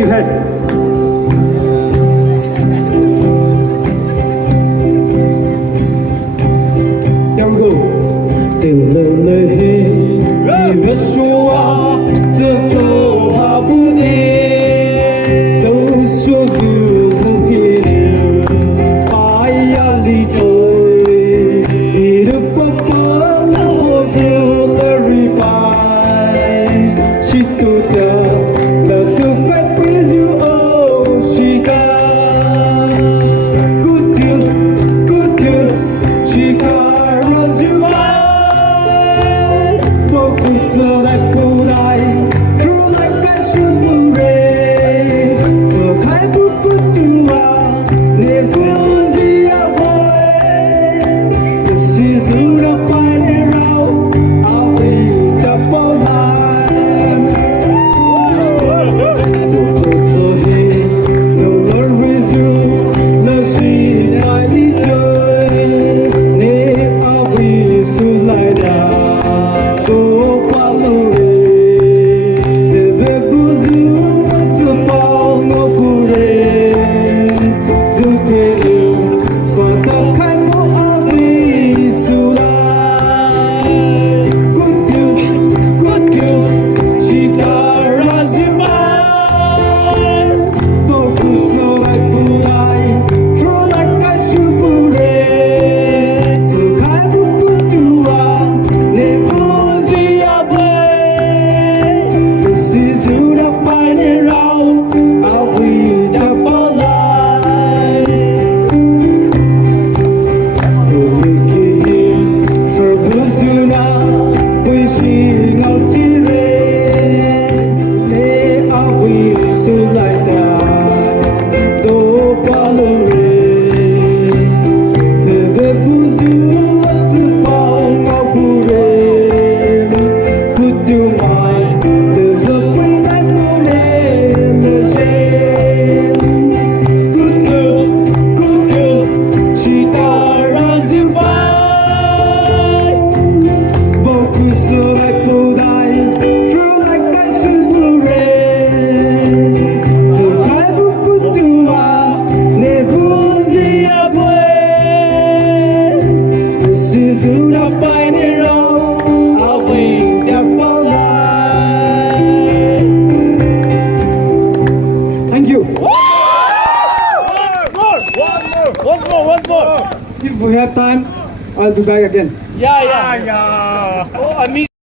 you, head. Here we go. Tình lời hề về số từ chỗ hà bù đi đâu số dư bù hi ai ali tôi đi được bao bao lâu giờ là ribai chỉ tu ta là sự phải quý dư ô chỉ ca good deal chỉ ca so that could I through like I should be so kai bu kutua ne buzi away this is who I find it out I'll be up all night so hey no Lord with you no she I need joy ne I'll be so like that If we have time, I'll do back again. Yeah. Oh, I mean.